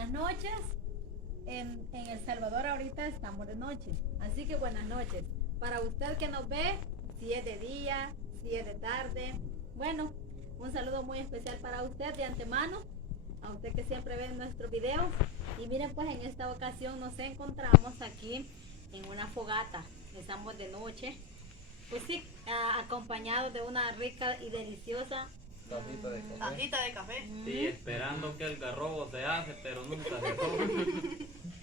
buenas noches. En El Salvador ahorita estamos de noche, así que buenas noches. Para usted que nos ve, si es de día, si es de tarde, bueno, un saludo muy especial para usted de antemano, a usted que siempre ve nuestros videos. Y miren, pues en esta ocasión nos encontramos aquí en una fogata, estamos de noche, pues sí, acompañados de una rica y deliciosa Tacita de café. Sí, esperando que el garrobo se hace, pero nunca se toma.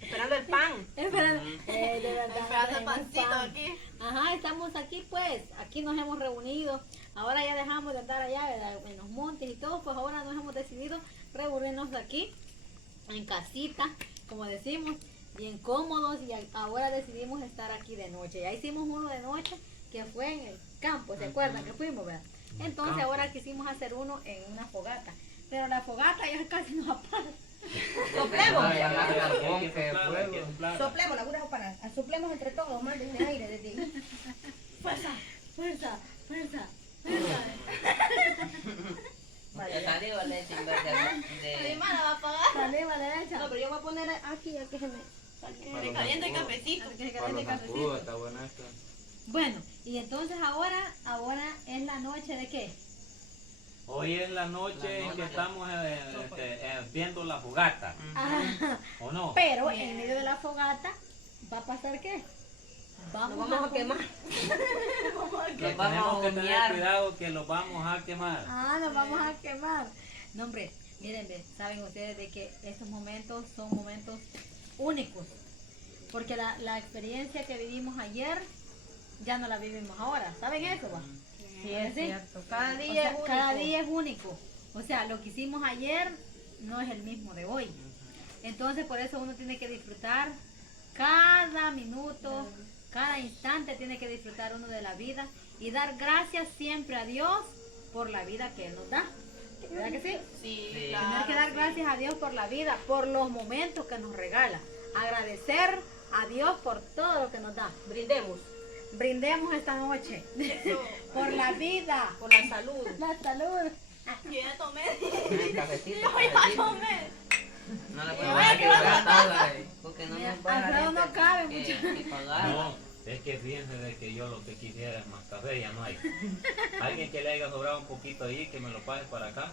Esperando el pan. Esperando, de verdad, Esperando el tenemos pancito pan. aquí. Ajá, estamos aquí pues, aquí nos hemos reunido. Ahora ya dejamos de andar allá, ¿verdad?, en los montes y todo, pues ahora nos hemos decidido reunirnos aquí, en casita, como decimos, bien cómodos, y ahora decidimos estar aquí de noche. Ya hicimos uno de noche que fue en el campo, ¿se acuerdan que fuimos, verdad? Entonces ahora quisimos hacer uno en una fogata, pero la fogata ya casi nos apaga. Soplemos. Soplemos, la cura para soplemos entre todos, manden aire desde ahí. Fuerza, fuerza, fuerza, fuerza. Vale, ya. Saliva leche en vez Mi de... hermana va a pagar. Dale, vale, derecha. No, pero yo voy a poner aquí ya que se me... Que caliente el cafecito. Que se Para caliente los el zancudos cafecito. está buena esta. Bueno, y entonces ahora es la noche de qué? Hoy es la noche en que estamos viendo la fogata, Ajá. ¿o no? Pero en medio de la fogata va a pasar qué? Nos vamos a quemar. Que Nos vamos tenemos a que tener humear. cuidado que los vamos a quemar. Ah, nos vamos a quemar. No, hombre, miren, saben ustedes de que estos momentos son momentos únicos. Porque la experiencia que vivimos ayer ya no la vivimos ahora. ¿Saben eso, va? Sí, es ¿Sí? cierto. Cada O día sea, es único. cada día es único. O sea, lo que hicimos ayer no es el mismo de hoy. Entonces, por eso uno tiene que disfrutar cada minuto, cada instante tiene que disfrutar uno de la vida y dar gracias siempre a Dios por la vida que Él nos da. ¿Verdad que sí? Sí, Sí. claro. Tener que dar gracias a Dios por la vida, por los momentos que nos regala. Agradecer a Dios por todo lo que nos da. Brindemos Brindemos esta noche Eso. por la vida, por la salud. la salud. Yo ya tomé. Un cafecito, Yo ya cafecito. tomé. No le Ay, podemos que va a quebrar tabla, porque no Mira, nos va a Alfredo no cabe, que pagar. No, es que fíjense de que yo lo que quisiera es más café, ya no hay. Alguien que le haya sobrado un poquito ahí, que me lo pase para acá.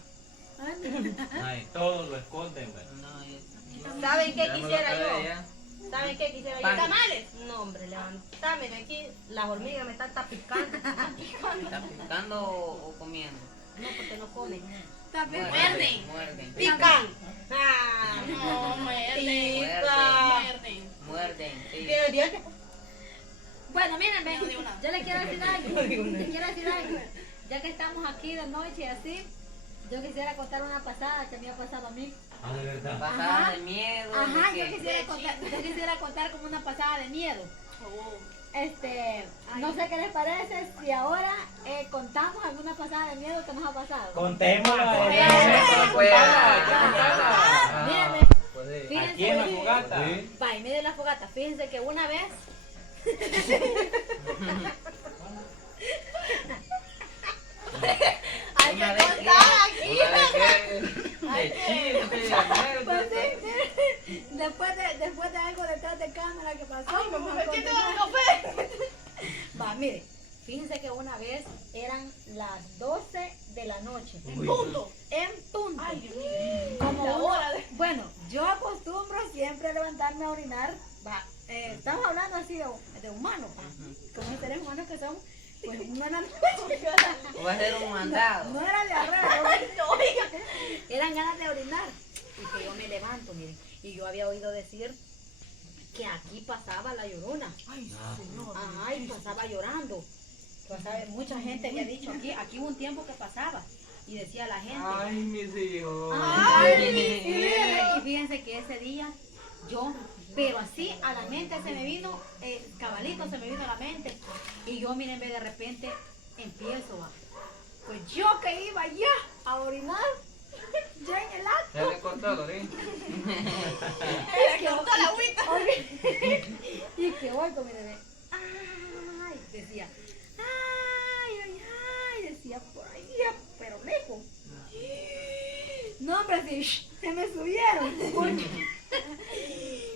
Ay, mira. Ay, todos lo esconden, ¿verdad? No, ¿Saben qué ya me lo quisiera acabé yo? ya. ¿Saben qué quisiera yo? Pan. Tamales. No, hombre, levantame de aquí. Las hormigas me están tapicando. ¿Está picando o comiendo? No, porque no comen. También. Muerden. Muerden. Pican. Ah, No, muerden. pican. Muerden, sí. Pero Dios, Bueno, miren, No digo nada. yo les quiero decir algo. Les quiero decir algo. Ya que estamos aquí de noche y así, yo quisiera contar una pasada que me ha pasado a mí. Ah, de verdad. Pasada Ajá. de miedo. Ajá, de yo que- quisiera contar como una pasada de miedo. Oh. No sé qué les parece si ahora contamos alguna pasada de miedo que nos ha pasado. Contémosla. Mírenme, Puede- fíjense, Aquí en la fogata. va, y miren la fogata. Fíjense que una vez Hay Una que vez contar que- aquí. una vez que- de chiste, pues, anécdota. sí, después de algo detrás de cámara que pasó, Ay, vamos a mamá, ¿qué te continuar. da café? Va, mire, fíjense que una vez eran las 12 de la noche. Punto. En punto. Ay, Dios mío. Como La uno- hora de- bueno, yo acostumbro siempre a levantarme a orinar. Va, estamos hablando así de humanos, va, como seres humanos que somos. Pues no eran, Va a ser un mandado. no era diarrea, No, oiga. eran ganas de orinar. Y que yo me levanto, miren. Y yo había oído decir que aquí pasaba la llorona. Ay, señor. Ajá, y pasaba llorando. Mucha gente había dicho aquí hubo un tiempo que pasaba. Y decía la gente. Ay, mis hijos. Ay, y fíjense que ese día yo, pero así a la mente se me vino, cabalito se me vino a la mente. Y yo, miren, de repente empiezo a. Pues yo que iba ya a orinar, ya en el acto. Ya le cortó, ¿sí? Le cortó la agüita. Y que oigo, mire, ve. Ay, decía. Ay, ay, ay, decía por ahí, pero lejos. No, hombre, sí, se me subieron.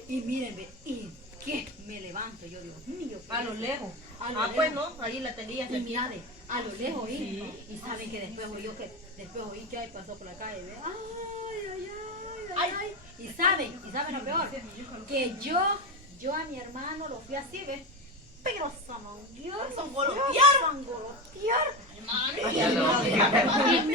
Y mírenme, ¿y qué? Me levanto, yo digo, mío. A lo lejos. A lo Ah, pues lejos. no, ahí la tenía. Y mira, a lo lejos oí. Y saben que después oí que ahí pasó por la calle. ¿Ve? Ay. Y saben lo peor, que yo a mi hermano lo fui así, ¿ves? Pero sangolotear. Y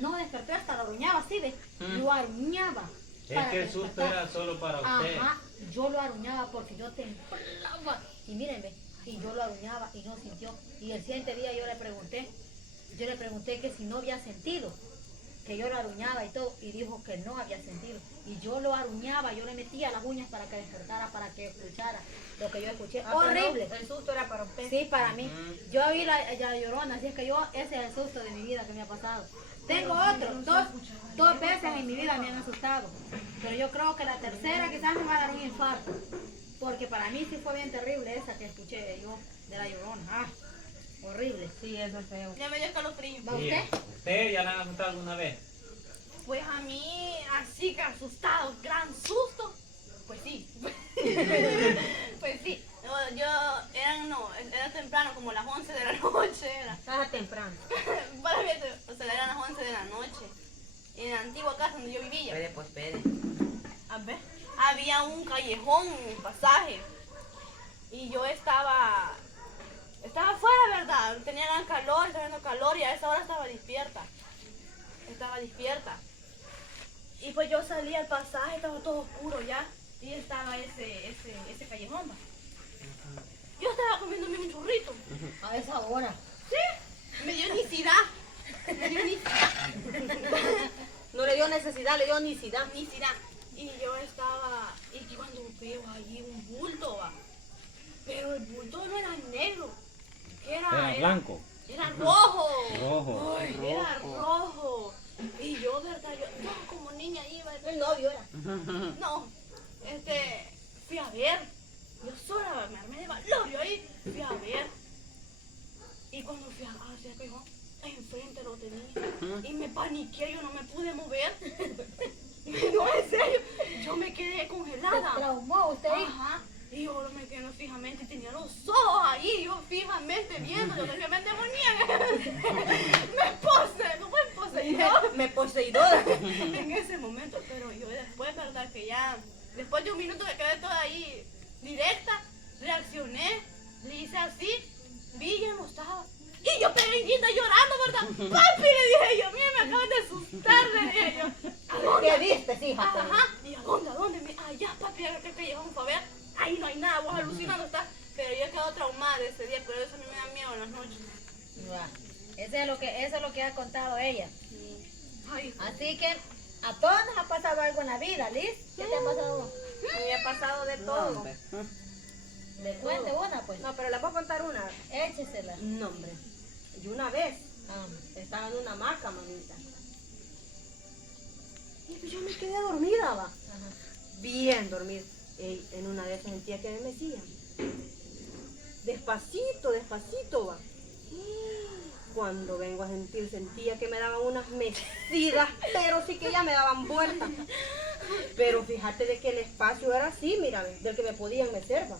no despertó hasta lo aruñaba así, ¿ves? Lo aruñaba. Es para que el susto despertar. era solo para usted. Ajá, yo lo aruñaba porque yo temblaba. Y mírenme, y yo lo aruñaba y no sintió. Y el siguiente día yo le pregunté que si no había sentido, que yo lo aruñaba y todo, y dijo que no había sentido. Y yo lo aruñaba, yo le metía las uñas para que despertara, para que escuchara lo que yo escuché. Horrible. El susto era para usted. Sí, para mí. Yo vi la Llorona, así es que ese es el susto de mi vida que me ha pasado. Tengo otro, dos veces en mi vida me han asustado. Pero yo creo que la tercera quizás me va a dar un infarto. Porque para mí sí fue bien terrible esa que escuché yo de la Llorona. Ah, horrible. Sí, eso es feo. Ya me dio escalofrío. ¿Va usted? ¿Usted ya la han asustado alguna vez? Pues a mí, así que asustado, gran susto. Pues sí. Pues sí. Era temprano, como las 11 de la noche. Estaba temprano. Para mí, o sea, eran las 11 de la noche. En la antigua casa donde yo vivía. Espere, pues espere. A ver, había un callejón, un pasaje. Y yo estaba afuera, ¿verdad? Tenía gran calor, estaba haciendo calor y a esa hora estaba despierta. Y pues yo salí al pasaje, estaba todo oscuro ya. Y estaba ese callejón, ¿va? Yo estaba comiéndome un churrito. A esa hora. Sí, me dio necesidad. No le dio necesidad, le dio necesidad. Y yo estaba, y cuando veo allí un bulto, va. Pero el bulto no era negro, Era blanco. era rojo. Rojo. Ay, era rojo. Y yo, verdad, yo como niña iba, El novio era. no, fui a ver. Yo sola me armé de valor, yo ahí fui a ver. Y cuando fui hacia el callejón, enfrente lo tenía. Y me paniqué, yo no me pude mover. No, en serio, yo me quedé ¿Se congelada. traumó usted ahí? Ajá. Y yo me quedé fijamente y tenía los ojos ahí, yo fijamente viendo, yo fijamente demoníaca. Me poseído Me poseidora. en ese momento, pero yo después, verdad que ya, después de un minuto que quedé toda ahí directa, reaccioné, le hice así, vi ya no estaba. Y yo pereñita llorando, ¿verdad? Papi, le dije yo, mira, me acaban de asustar, le dije yo. ¿A dónde? ¿Qué viste, hija? Ajá, y ¿a dónde? Allá, papi, a ver qué callejón fue a ver. Ahí no hay nada, vos alucinando estás. Pero yo he quedado traumada de ese día, por eso a mí me da miedo en las noches. Eso es lo que ha contado ella. Ay, Así que a todos nos ha pasado algo en la vida, Liz. ¿Qué te ha pasado? Me ha pasado de No, todo. hombre. Le cuente una, pues. No, pero les voy a contar una. Échesela. No, hombre. Yo una vez Ah, estaba en una hamaca, mamita. Y pues yo me quedé dormida, va. ajá. Bien dormida. Ey, en una de esas sentía que me mecían. Despacito, va. Cuando vengo a sentir, sentía que me daban unas mecidas, pero sí que ya me daban vueltas. Pero fíjate de que el espacio era así, mira, ve, del que me podían mecer, va.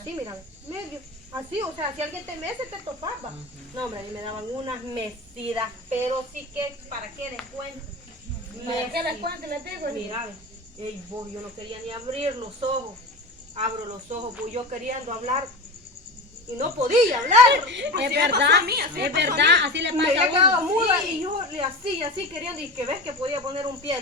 Así, mira, ve, medio. Así, o sea, si alguien te mece, te topaba. No, hombre, a mí me daban unas mecidas, pero sí que, ¿para qué les cuento? ¿Para qué les cuento? Les digo. Mira, ve, ey, vos, yo no quería ni abrir los ojos. Abro los ojos, pues yo queriendo hablar y no podía hablar. Es verdad, es verdad, así le Me pasa había a quedado uno. muda y yo le hacía así queriendo y que ves que podía poner un pie,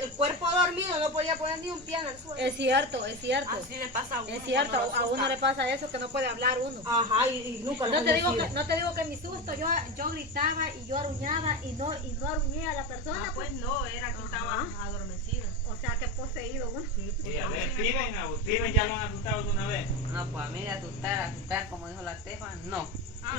el cuerpo dormido no podía poner ni un pie en el suelo. Es cierto, es cierto. así le pasa a uno. Es cierto, cuando lo a uno asustan. le pasa eso que no puede hablar uno. Ajá, y nunca lo No te digo conocía. que, no te digo que en mi susto yo gritaba y yo aruñaba y no aruñé a la persona, pues. no, era que estaba adormecida. O sea que poseído uno. Y a ver, Steven ya lo han asustado alguna vez. No, pues a mí de asustar, como dijo la Tefa, no.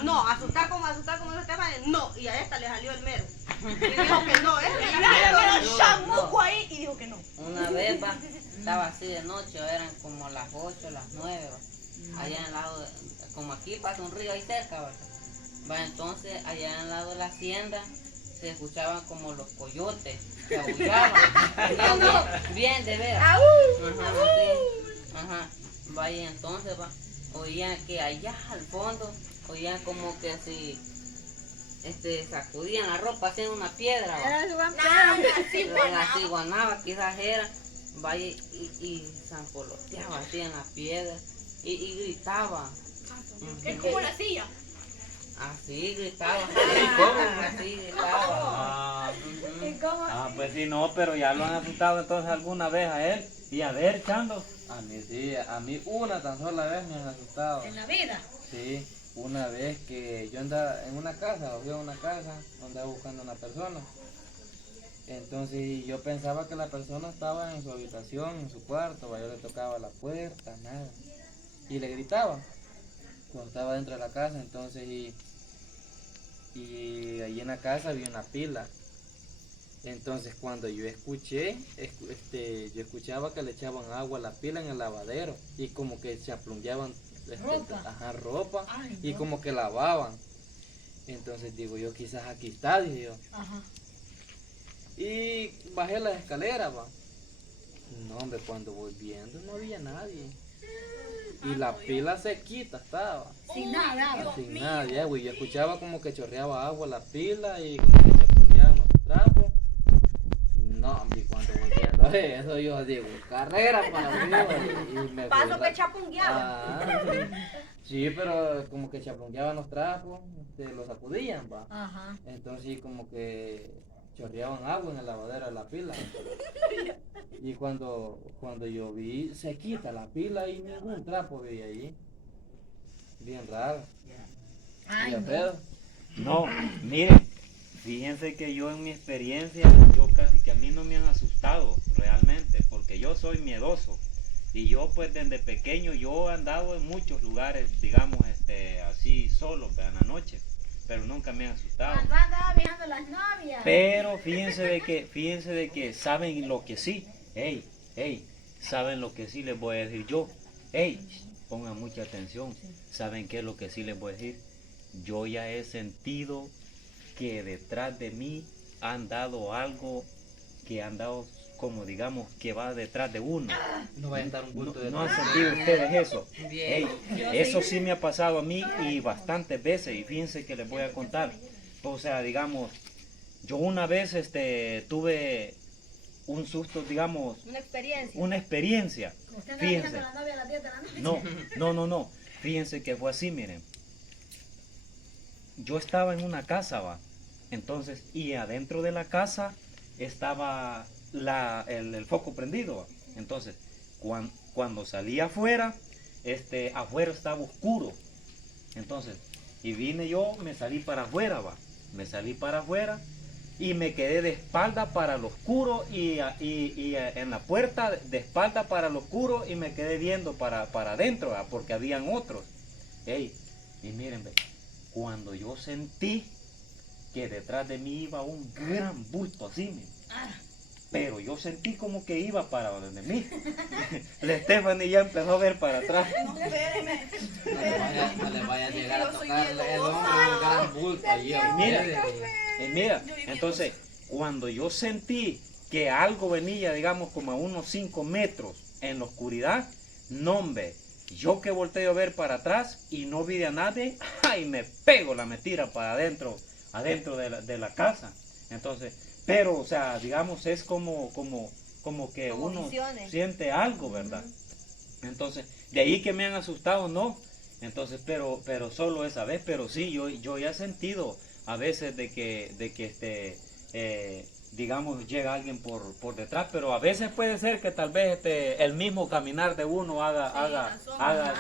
No, asustar como dijo Estefan, no, y a esta le salió el mero. Y dijo que no, Era No, chamuco no. ahí y dijo que no. Una vez, va, estaba así de noche, eran como las 8, las 9, va. Allá en el lado, como aquí pasa un río ahí cerca, va. Va, entonces, allá en el lado de la hacienda, se escuchaban como los coyotes, que aullaban. Bien, de veras. Ajá, sí. Ajá. Vaya, entonces, va, oían que allá al fondo, oían como que si sacudían la ropa haciendo una piedra, va. La ciguanaba quizás era, vaya, y zampoloteaba así en la piedra, y gritaba. Es como la silla. Así gritaba, ¿Cómo? así gritaba. ¿Y cómo? Pues sí, no, pero ya lo han asustado entonces alguna vez a él. Y a ver, Chando. A mí sí, a mí una tan sola vez me han asustado. En la vida. Sí, una vez que yo andaba en una casa, o fui a una casa, andaba buscando a una persona. Entonces yo pensaba que la persona estaba en su habitación, en su cuarto, yo le tocaba la puerta, nada. Y le gritaba, cuando estaba dentro de la casa, entonces y ahí en la casa había una pila. Entonces cuando yo escuché, yo escuchaba que le echaban agua a la pila en el lavadero y como que chaplungeaban ropa Ay, y no. como que lavaban. Entonces digo yo, quizás aquí está, dije yo. Ajá. Y bajé las escaleras, va. No, hombre, cuando voy viendo no había nadie. Y la pila sequita estaba. Sin nada. Sin nada, ya, güey. Yo escuchaba como que chorreaba agua la pila y como que chapuleaban los trapos. No, hombre, cuando voy viendo eso, yo digo, carrera para arriba. Y me Paso fui, que chapungueaba. Ah, sí, pero como que chapungueaban los trapos, los sacudían, va. Ajá. Entonces como que chorreaban agua en el lavadero de la pila. Y cuando yo vi, se quita la pila y ningún trapo vi ahí. Bien raro. Ay, ¿Y no. Alfredo? No, miren, fíjense que yo en mi experiencia, yo casi que a mí no me han asustado realmente, porque yo soy miedoso. Y yo pues desde pequeño yo he andado en muchos lugares, digamos, así solo, en la noche, pero nunca me han asustado. Cuando andaba viajando las novias. Pero fíjense de que saben lo que sí, saben lo que sí les voy a decir yo. Pongan mucha atención, ¿saben qué es lo que sí les voy a decir? Yo ya he sentido que detrás de mí han dado algo que han dado como digamos que va detrás de uno. No va a estar un bulto de ¿No han sentido ustedes eso? Bien. Eso sí me ha pasado a mí y bastantes veces, y fíjense que les voy a contar. O sea, digamos, yo una vez tuve un susto, digamos, una experiencia. Usted andaba Fíjense. viajando a la novia a las 10 de la noche. No. Fíjense que fue así, miren. Yo estaba en una casa, va. Entonces, y adentro de la casa estaba el foco prendido, va. Entonces, cuando salí afuera, afuera estaba oscuro. Entonces, y vine yo, me salí para afuera, va. Me salí para afuera y me quedé de espalda para lo oscuro y en la puerta de espalda para lo oscuro y me quedé viendo para adentro, ¿va? Porque habían otros. Y miren, ve, cuando yo sentí que detrás de mí iba un gran bulto así, miren. Pero yo sentí como que iba para donde mí. La Stephanie ya empezó a ver para atrás. No, espéreme. No le vaya a llegar a Yo soy tocar el miedosa. hombro un gran bulto allí. Mira, entonces, cuando yo sentí que algo venía, digamos, como a unos 5 metros en la oscuridad, no, hombre, yo que volteo a ver para atrás y no vi a nadie, ¡ay! Me pego la mentira para adentro de la casa. Entonces, pero, o sea, digamos, es como que Como uno visiones. siente algo, ¿verdad? Entonces, de ahí que me han asustado, no. Entonces, pero solo esa vez, pero sí, yo ya he sentido a veces de que digamos, llega alguien por detrás, pero a veces puede ser que tal vez el mismo caminar de uno haga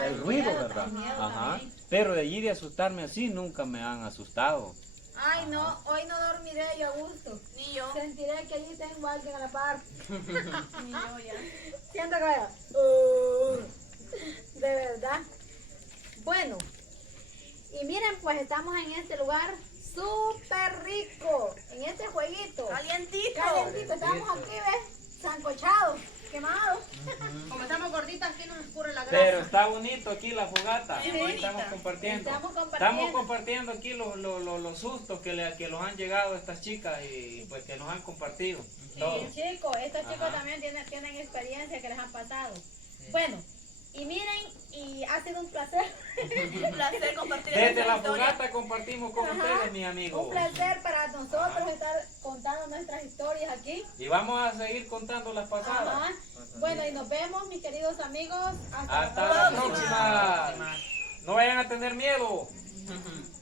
el ruido, ¿verdad? Ajá. Pero de allí de asustarme así, nunca me han asustado. Ay, no, hoy no dormiré yo a gusto. Ni yo. Sentiré que allí tengo a alguien a la par. Ni yo ya. Siento que vaya. De verdad. Bueno, y miren, pues estamos en este lugar súper rico. En este jueguito. Calientito. Calientito. Estamos aquí, ¿ves? Sancochados. quemado. Como estamos gorditas, aquí nos escurre la grasa. Pero está bonito aquí la fogata. Sí, Aquí bonita. estamos compartiendo. Estamos compartiendo aquí los sustos que los han llegado estas chicas y pues que nos han compartido. Todo. Y chicos, estos chicos Ajá. también tienen experiencia que les han pasado. Bueno, y miren, y ha sido un placer. Un placer compartir Desde esta la historia. fogata compartimos con Ajá. ustedes, mis amigos. Un placer para nosotros estar contando nuestras historias aquí. Y vamos a seguir contando las pasadas. Ajá. Bueno, y nos vemos, mis queridos amigos. Hasta la próxima. No vayan a tener miedo. Ujú.